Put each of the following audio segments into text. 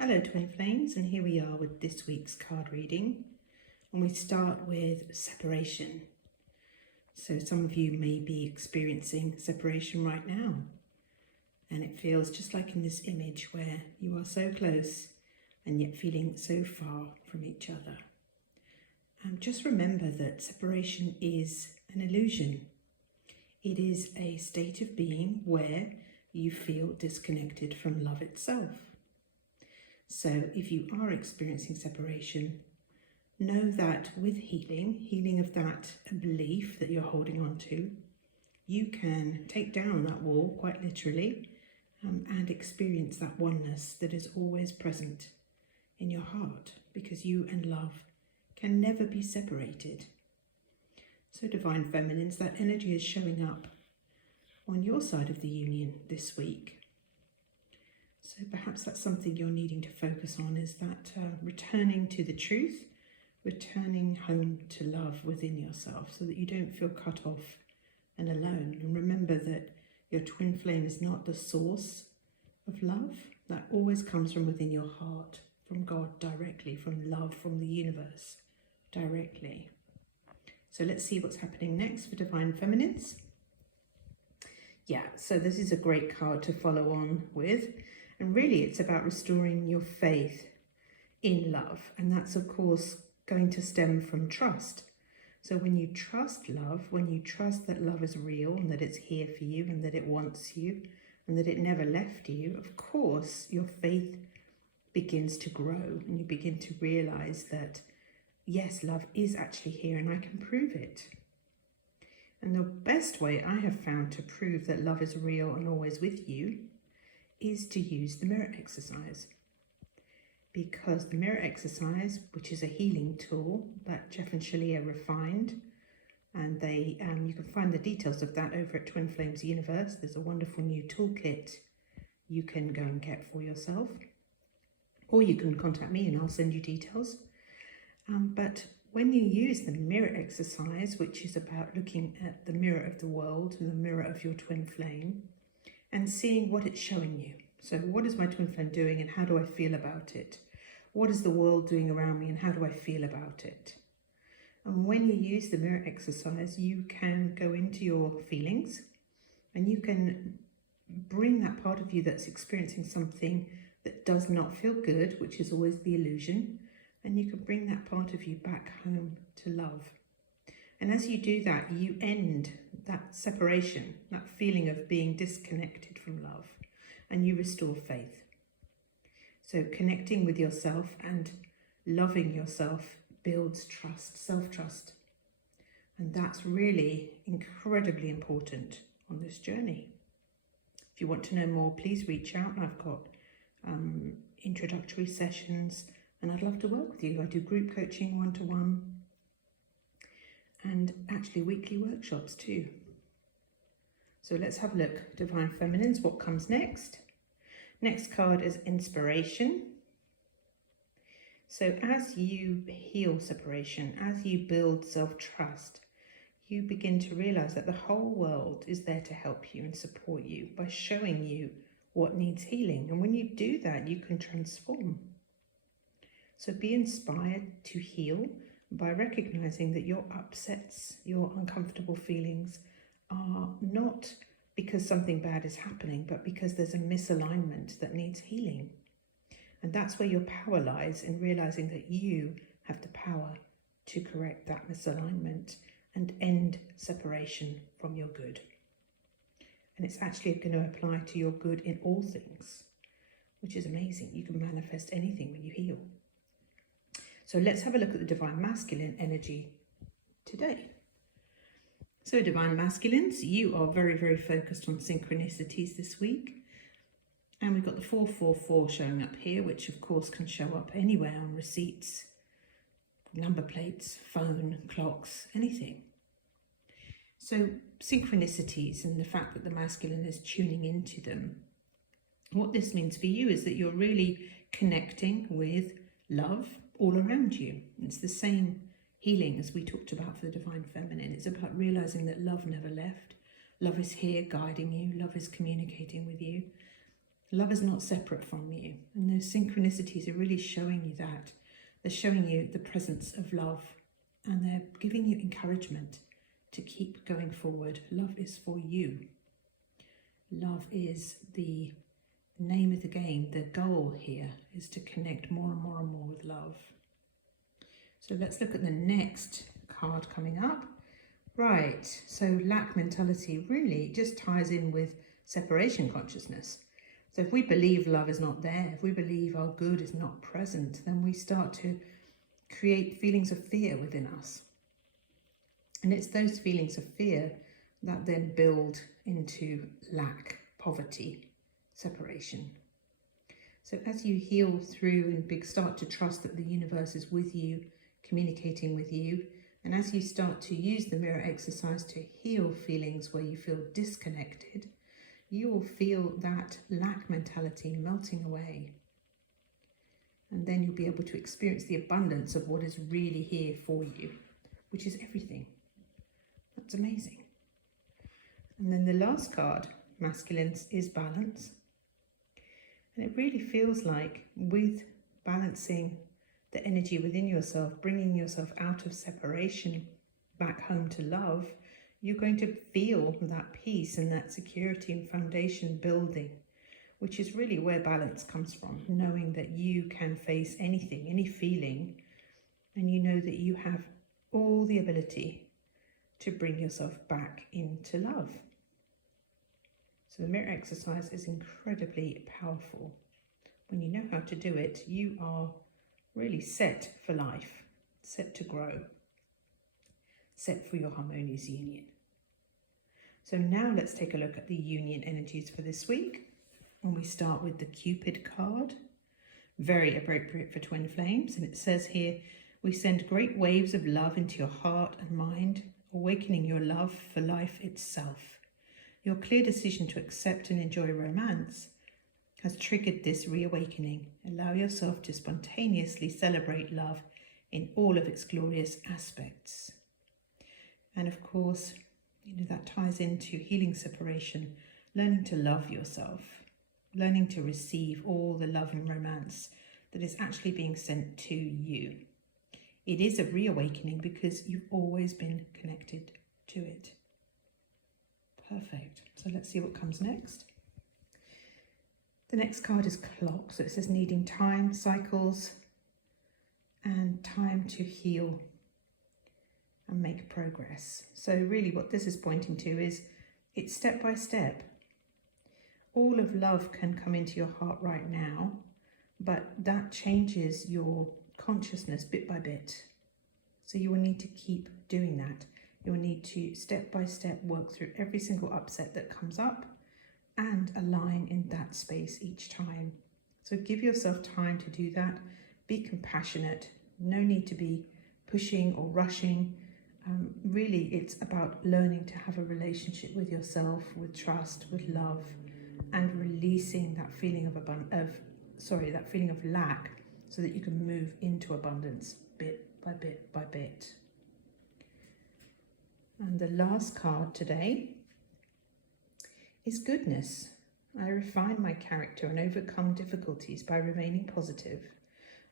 Hello Twin Flames, and here we are with this week's card reading, and we start with separation. So some of you may be experiencing separation right now, and it feels just like in this image where you are so close and yet feeling so far from each other. And just remember that separation is an illusion. It is a state of being where you feel disconnected from love itself. So if you are experiencing separation, know that with healing of that belief that you're holding on to, you can take down that wall quite literally and experience that oneness that is always present in your heart, because you and love can never be separated. So Divine Feminines, that energy is showing up on your side of the union this week. So perhaps that's something you're needing to focus on, is that returning to the truth, returning home to love within yourself so that you don't feel cut off and alone. And remember that your twin flame is not the source of love. That always comes from within your heart, from God directly, from love, from the universe directly. So let's see what's happening next for Divine Feminines. Yeah, so this is a great card to follow on with. And really it's about restoring your faith in love. And that's of course going to stem from trust. So when you trust love, when you trust that love is real and that it's here for you and that it wants you and that it never left you, of course your faith begins to grow and you begin to realize that yes, love is actually here and I can prove it. And the best way I have found to prove that love is real and always with you is to use the mirror exercise. Because the mirror exercise, which is a healing tool that Jeff and Shalia refined, and you can find the details of that over at Twin Flames Universe. There's a wonderful new toolkit you can go and get for yourself, or you can contact me and I'll send you details. But when you use the mirror exercise, which is about looking at the mirror of the world and the mirror of your twin flame, and seeing what it's showing you. So what is my twin flame doing and how do I feel about it? What is the world doing around me and how do I feel about it? And when you use the mirror exercise, you can go into your feelings and you can bring that part of you that's experiencing something that does not feel good, which is always the illusion, and you can bring that part of you back home to love. And as you do that, you end that separation, that feeling of being disconnected from love, and you restore faith. So connecting with yourself and loving yourself builds trust, self-trust. And that's really incredibly important on this journey. If you want to know more, please reach out. I've got introductory sessions and I'd love to work with you. I do group coaching, one-to-one, and actually weekly workshops too. So let's have a look, Divine Feminines, what comes next? Next card is Inspiration. So as you heal separation, as you build self-trust, you begin to realize that the whole world is there to help you and support you by showing you what needs healing. And when you do that, you can transform. So be inspired to heal by recognizing that your upsets, your uncomfortable feelings are not because something bad is happening, but because there's a misalignment that needs healing. And that's where your power lies, in realizing that you have the power to correct that misalignment and end separation from your good. And it's actually going to apply to your good in all things, which is amazing. You can manifest anything when you heal. So let's have a look at the Divine Masculine energy today. So Divine Masculines, you are very, very focused on synchronicities this week. And we've got the 444 showing up here, which of course can show up anywhere on receipts, number plates, phone, clocks, anything. So synchronicities and the fact that the masculine is tuning into them. What this means for you is that you're really connecting with love all around you. It's the same healing as we talked about for the Divine Feminine. It's about realizing that love never left. Love is here guiding you. Love is communicating with you. Love is not separate from you. And those synchronicities are really showing you that. They're showing you the presence of love, and they're giving you encouragement to keep going forward. Love is for you. Love is the name of the game. The goal here is to connect more and more and more with love. So let's look at the next card coming up. Right, so lack mentality really just ties in with separation consciousness. So if we believe love is not there, if we believe our good is not present, then we start to create feelings of fear within us. And it's those feelings of fear that then build into lack, poverty, separation. So as you heal through and start to trust that the universe is with you, communicating with you, and as you start to use the mirror exercise to heal feelings where you feel disconnected, you will feel that lack mentality melting away. And then you'll be able to experience the abundance of what is really here for you, which is everything. That's amazing. And then the last card, masculine, is balance. And it really feels like with balancing the energy within yourself, bringing yourself out of separation back home to love, you're going to feel that peace and that security and foundation building, which is really where balance comes from, knowing that you can face anything, any feeling, and you know that you have all the ability to bring yourself back into love. So the mirror exercise is incredibly powerful. When you know how to do it, you are really set for life, set to grow, set for your harmonious union. So now let's take a look at the union energies for this week. And we start with the Cupid card, very appropriate for twin flames. And it says here, we send great waves of love into your heart and mind, awakening your love for life itself. Your clear decision to accept and enjoy romance has triggered this reawakening. Allow yourself to spontaneously celebrate love in all of its glorious aspects. And of course, that ties into healing separation, learning to love yourself, learning to receive all the love and romance that is actually being sent to you. It is a reawakening because you've always been connected to it. Perfect. So let's see what comes next. The next card is clock. So it says needing time, cycles, and time to heal and make progress. So really what this is pointing to is it's step by step. All of love can come into your heart right now, but that changes your consciousness bit by bit. So you will need to keep doing that. You will need to step by step work through every single upset that comes up and align in that space each time. So give yourself time to do that. Be compassionate. No need to be pushing or rushing. Really, it's about learning to have a relationship with yourself, with trust, with love, and releasing that feeling of that feeling of lack, so that you can move into abundance bit by bit by bit. And the last card today is goodness. I refine my character and overcome difficulties by remaining positive.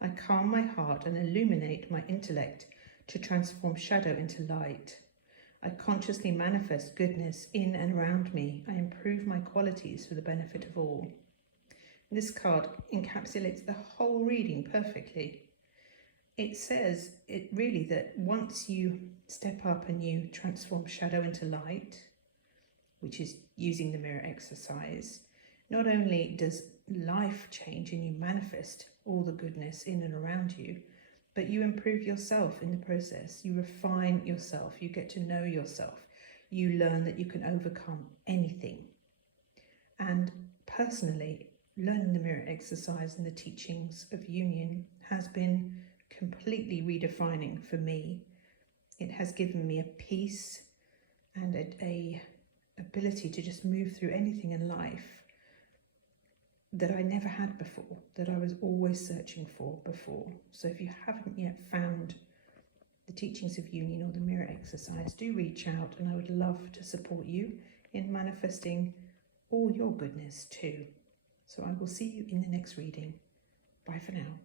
I calm my heart and illuminate my intellect to transform shadow into light. I consciously manifest goodness in and around me. I improve my qualities for the benefit of all. This card encapsulates the whole reading perfectly. It says that once you step up and you transform shadow into light, which is using the mirror exercise, not only does life change and you manifest all the goodness in and around you, but you improve yourself in the process. You refine yourself. You get to know yourself. You learn that you can overcome anything. And personally, learning the mirror exercise and the teachings of union has been completely redefining for me. It has given me a peace and a ability to just move through anything in life that I never had before, that I was always searching for before. So if you haven't yet found the teachings of union or the mirror exercise, do reach out, and I would love to support you in manifesting all your goodness too. So I will see you in the next reading. Bye for now.